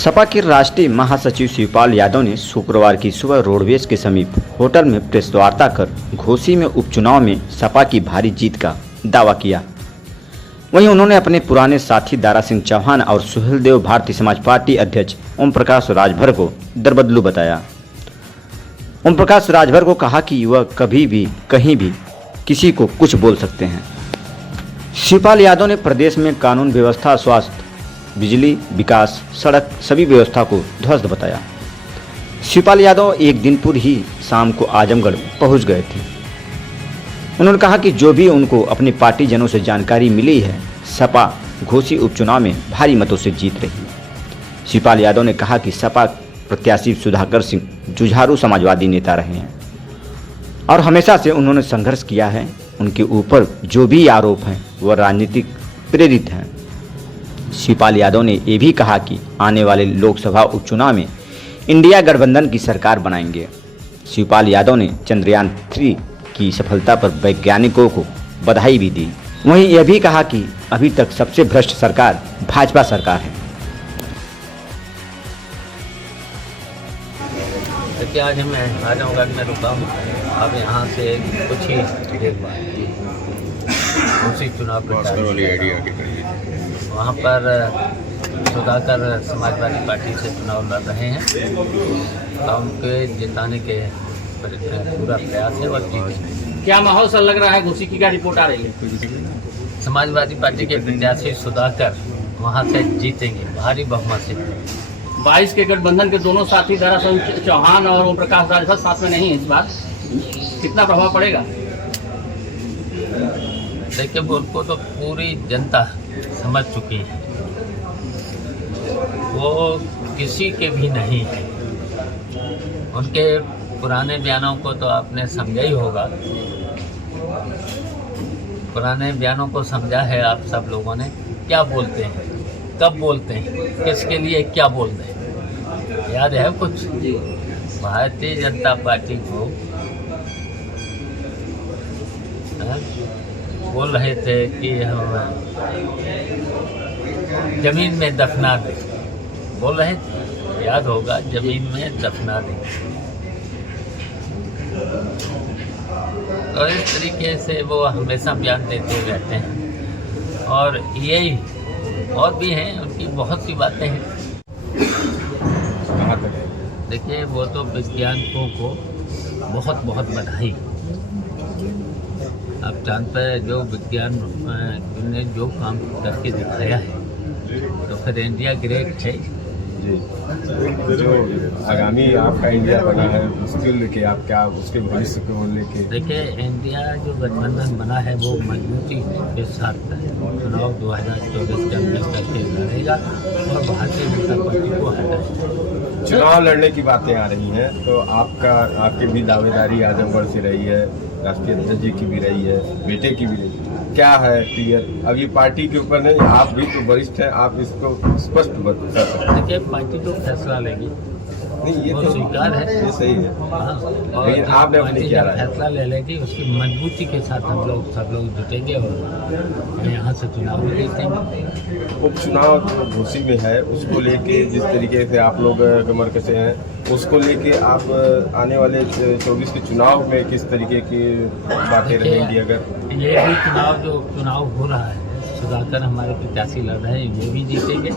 सपा के राष्ट्रीय महासचिव शिवपाल यादव ने शुक्रवार की सुबह रोडवेज के समीप होटल में प्रेस वार्ता कर घोसी में उपचुनाव में सपा की भारी जीत का दावा किया। वहीं उन्होंने अपने पुराने साथी दारा सिंह चौहान और सुहेलदेव भारतीय समाज पार्टी अध्यक्ष ओम प्रकाश राजभर को दरबदलू बताया। ओम प्रकाश राजभर को कहा कि वह कभी भी कहीं भी किसी को कुछ बोल सकते हैं। शिवपाल यादव ने प्रदेश में कानून व्यवस्था, स्वास्थ्य, बिजली, विकास, सड़क सभी व्यवस्था को ध्वस्त बताया। शिवपाल यादव एक दिन पूर्व ही शाम को आजमगढ़ पहुंच गए थे। उन्होंने कहा कि जो भी उनको अपनी पार्टी जनों से जानकारी मिली है, सपा घोसी उपचुनाव में भारी मतों से जीत रही है। शिवपाल यादव ने कहा कि सपा प्रत्याशी सुधाकर सिंह जुझारू समाजवादी नेता रहे हैं और हमेशा से उन्होंने संघर्ष किया है। उनके ऊपर जो भी आरोप हैं वह राजनीतिक प्रेरित हैं। शिवपाल यादव ने ये भी कहा कि आने वाले लोकसभा उपचुनाव में इंडिया गठबंधन की सरकार बनाएंगे। शिवपाल यादव ने चंद्रयान 3 की सफलता पर वैज्ञानिकों को बधाई भी दी। वहीं यह भी कहा कि अभी तक सबसे भ्रष्ट सरकार भाजपा सरकार है। देखिए, आज मैं आजमगढ़ में रुका हूँ। अब यहाँ से कुछ ही देर बाद उसी चुनाव प्रचार वहाँ पर सुधाकर समाजवादी पार्टी से चुनाव लड़ रहे हैं और उनके जिताने के पूरा प्रयास है और जीत। क्या माहौल सा लग रहा है? घोसी की क्या रिपोर्ट आ रही है? समाजवादी पार्टी के प्रत्याशी सुधाकर वहाँ से जीतेंगे भारी बहुमत से। 22 के गठबंधन के दोनों साथी दारा सिंह चौहान और ओम प्रकाश राजभर साथ में नहीं है। इस बार कितना प्रभाव पड़ेगा? देखिए, उनको तो पूरी जनता समझ चुकी है, वो किसी के भी नहीं है। उनके पुराने बयानों को तो आपने समझा ही होगा। पुराने बयानों को समझा है आप सब लोगों ने। क्या बोलते हैं, कब बोलते हैं, किसके लिए क्या बोलते हैं, याद है कुछ? भारतीय जनता पार्टी को बोल रहे थे कि हम जमीन में दफना दें, बोल रहे थे, याद होगा, जमीन में दफना दें। और इस तरीके से वो हमेशा बयान देते रहते हैं और यही और भी हैं, उनकी बहुत सी बातें हैं। देखिए, वो तो वैज्ञानिकों को बहुत बहुत बधाई। आप जानते हैं, जो विज्ञान ने जो काम करके दिखाया है तो फिर इंडिया ग्रेट है जी। जो आगामी आपका इंडिया बना है उसके लेके आप क्या, उसके भविष्य को लेके? देखिए, इंडिया जो गठबंधन बना है वो मजबूती के साथ चुनाव 2024 के अंदर करके लड़ेगा और भारतीय जनता पार्टी को हटाएगा। चुनाव लड़ने की बातें आ रही हैं तो आपकी भी दावेदारी आजमगढ़ से रही है, राष्ट्रीय अध्यक्ष जी की भी रही है, बेटे की भी रही है। क्या है क्लियर? अब ये पार्टी के ऊपर नहीं, आप भी तो वरिष्ठ हैं, आप इसको स्पष्ट बता सकते हैं। देखिए, पार्टी तो फैसला लेगी, नहीं ये वो तो स्वीकार है, ये सही है। और आपने अपनी क्या राय? फैसला ले लेगी, उसकी मजबूती के साथ हम लोग सब लोग जुटेंगे और यहाँ से चुनाव भी जीतेंगे। उपचुनाव जो घोसी में है उसको लेके जिस तरीके से आप लोग कमर कसे हैं, उसको लेके आप आने वाले 24 के चुनाव में किस तरीके की बातें रहेंगी? अगर ये भी चुनाव हो रहा है, सुधाकर हमारे प्रत्याशी लड़ रहे हैं, ये भी जीतेंगे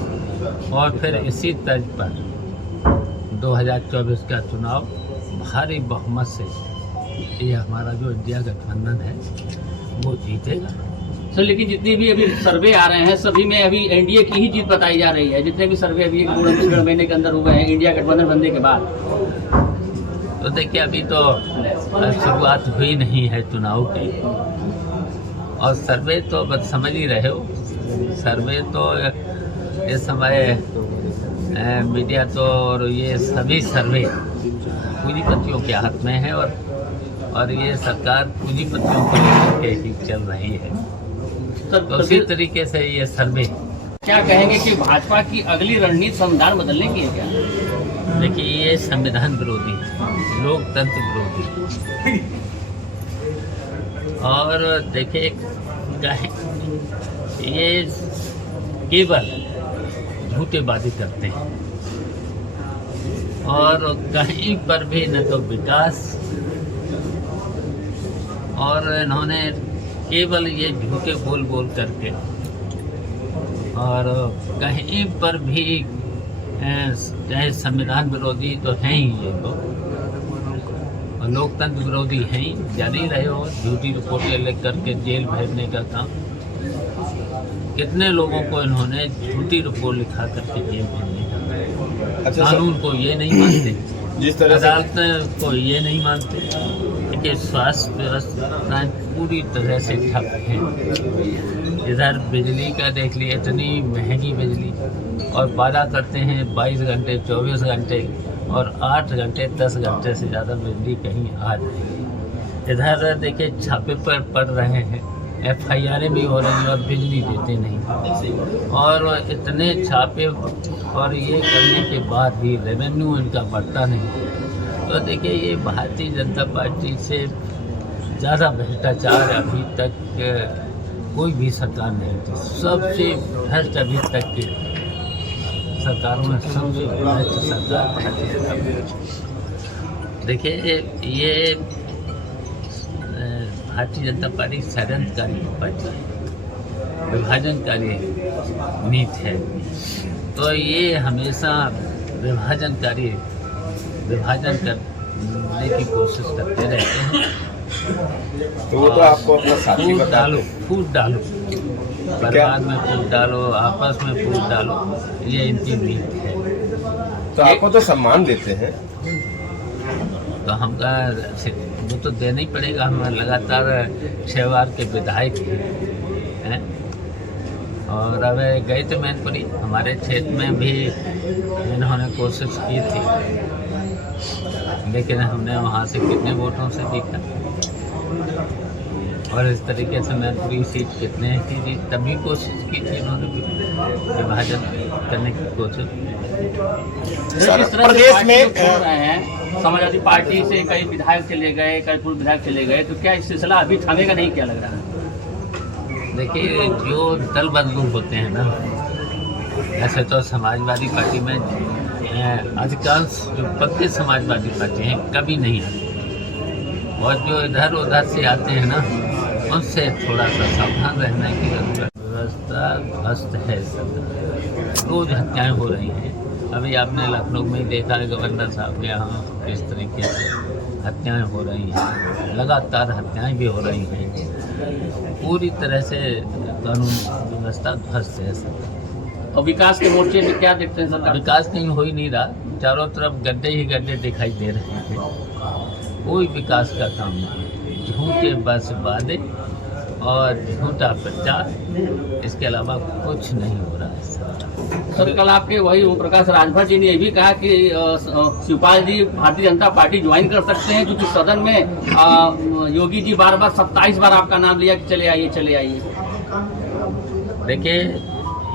और फिर इसी तर्ज पर 2024 का चुनाव भारी बहुमत से ये हमारा जो इंडिया गठबंधन है वो जीतेगा। सर, लेकिन जितने भी अभी सर्वे आ रहे हैं सभी में अभी एनडीए की ही जीत बताई जा रही है। जितने भी सर्वे अभी 1 महीने के अंदर हुए हैं इंडिया गठबंधन बनने के बाद। तो देखिए, अभी तो शुरुआत हुई नहीं है चुनाव की और सर्वे तो बस समझ ही रहे हो। सर्वे तो इस समय मीडिया तो और ये सभी सर्वे पूंजीपतियों के हाथ में है और ये सरकार पूंजीपतियों को लेकर के ही चल रही है। तो उसी तरीके से ये सर्वे। क्या कहेंगे कि भाजपा की अगली रणनीति संविधान बदलने की है क्या? देखिए, ये संविधान विरोधी है, लोकतंत्र विरोधी है। और देखिए, ये केवल झूठे वादे करते हैं। और कहीं पर भी न तो विकास, और इन्होंने केवल ये झूठे बोल बोल करके, और कहीं पर भी चाहे संविधान विरोधी तो हैं ही ये लोग, और लोकतंत्र विरोधी हैं ही, जान ही रहे हो। झूठी रिपोर्टें लिख करके जेल भेजने का काम, कितने लोगों को इन्होंने झूठी रिपोर्ट लिखा करके जेल भेजने का काम। अच्छा, कानून को ये नहीं मानते, जिस तरह से अदालत को ये नहीं मानते कि स्वास्थ्य व्यवस्थाएं पूरी तरह से ठप हैं। इधर बिजली का देख लिया, इतनी महंगी बिजली, और वादा करते हैं 22 घंटे 24 घंटे, और 8 घंटे 10 घंटे से ज़्यादा बिजली कहीं आ रही। इधर देखिए छापे पर पड़ रहे हैं, FIR भी हो रही हैं और बिजली देते नहीं, और इतने छापे और ये करने के बाद भी रेवेन्यू इनका बढ़ता नहीं। तो देखिए ये भारतीय जनता पार्टी से ज़्यादा भ्रष्टाचार अभी तक कोई भी सरकार नहीं थी। सबसे भ्रष्ट अभी तक की सरकारों में सबसे भ्रष्ट सरकार भारतीय जनता पार्टी। देखिए ये भारतीय जनता पार्टी षड्यंत्रकारी पार्टी है, विभाजनकारी नीति है। तो ये हमेशा विभाजन करने की कोशिश करते रहते हैं। तो वो तो आपको अपना साथी बता दो, फूट डालो, परिवार में फूट डालो, आपस में फूट डालो, ये इनकी नीति है। तो आपको तो सम्मान देते हैं, तो हमका वो तो देना ही पड़ेगा। हम लगातार 6 बार के विधायक हैं, और अब गए थे मैनपुरी, हमारे क्षेत्र में भी इन्होंने कोशिश की थी, लेकिन हमने वहाँ से कितने वोटों से जीता, और इस तरीके से मैनपुरी सीट कितने की जीत, तभी कोशिश की थी इन्होंने विभाजन करने की कोशिश। जिस तरह से पार्टी को छोड़ रहे हैं, समाजवादी पार्टी से कई विधायक चले गए, कई पूर्व विधायक चले गए, तो क्या इस सिलसिला अभी थमेगा नहीं, क्या लग रहा है? देखिए जो दल बदलू होते हैं ना, ऐसे तो समाजवादी पार्टी में अधिकांश जो पक्के समाजवादी पार्टी हैं कभी नहीं आते, और जो इधर उधर से आते हैं ना, उनसे थोड़ा सा सावधान रहने की जरूरत। व्यवस्था ध्वस्त है, सब रोज हत्याएं हो रही हैं। अभी आपने लखनऊ में देखा है, गवर्नर साहब के यहाँ किस तरीके से हत्याएं हो रही हैं, लगातार हत्याएं भी हो रही हैं। पूरी तरह से कानून व्यवस्था ध्वस्त है सब। और विकास के मोर्चे में क्या देखते हैं सरकार? विकास कहीं हो ही नहीं रहा, चारों तरफ गड्ढे ही गड्ढे दिखाई दे रहे हैं, कोई विकास का काम नहीं। झूठे बस वादे और झूठा प्रचार, इसके अलावा कुछ नहीं हो रहा है। सर कल आपके वही ओम प्रकाश राजभर जी ने ये भी कहा कि शिवपाल जी भारतीय जनता पार्टी ज्वाइन कर सकते हैं, क्योंकि सदन में योगी जी बार 27 बार आपका नाम लिया कि चले आइए चले आइए। देखिए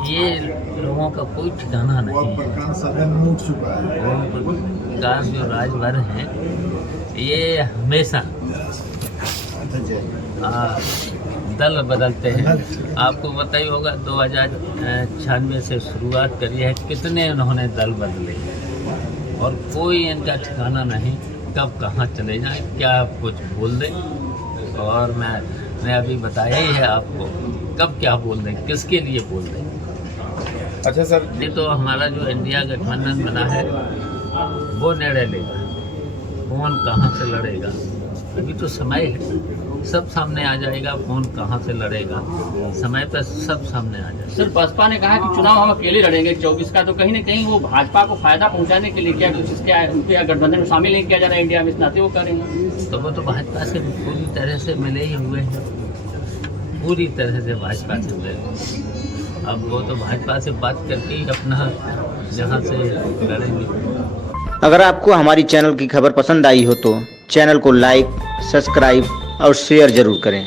ये लोगों का कोई ठिकाना नहीं है। सदन में उठ चुका है। ओम प्रकाश जो राजभर हैं, ये हमेशा दल बदलते हैं। आपको पता ही होगा 2096 से शुरुआत करी है, कितने उन्होंने दल बदले, और कोई इनका ठिकाना नहीं कब कहाँ चले जाएं, क्या कुछ बोल दें। और मैं अभी बताया ही है आपको, कब क्या बोल दें, किसके लिए बोल दें। अच्छा सर, नहीं तो हमारा जो इंडिया गठबंधन बना है वो निर्णय लेगा कौन कहाँ से लड़ेगा। अभी तो समय है, सब सामने आ जाएगा, कौन कहाँ से लड़ेगा, समय पर सब सामने आ जाएगा। सर बसपा ने कहा कि चुनाव हम अकेले लड़ेंगे 24 का, तो कहीं ना कहीं वो भाजपा को फायदा पहुंचाने के लिए क्या कुछ इसके उनके गठबंधन में शामिल नहीं किया जा रहा है इंडिया में, इस नाते वो करेंगे। तो वो तो भाजपा से पूरी तरह से मिले ही हुए हैं, पूरी तरह से भाजपा से मिले। अब वो तो भाजपा से बात करके ही अपना जहाँ से लड़ेंगे। अगर आपको हमारी चैनल की खबर पसंद आई हो तो चैनल को लाइक, सब्सक्राइब और शेयर जरूर करें।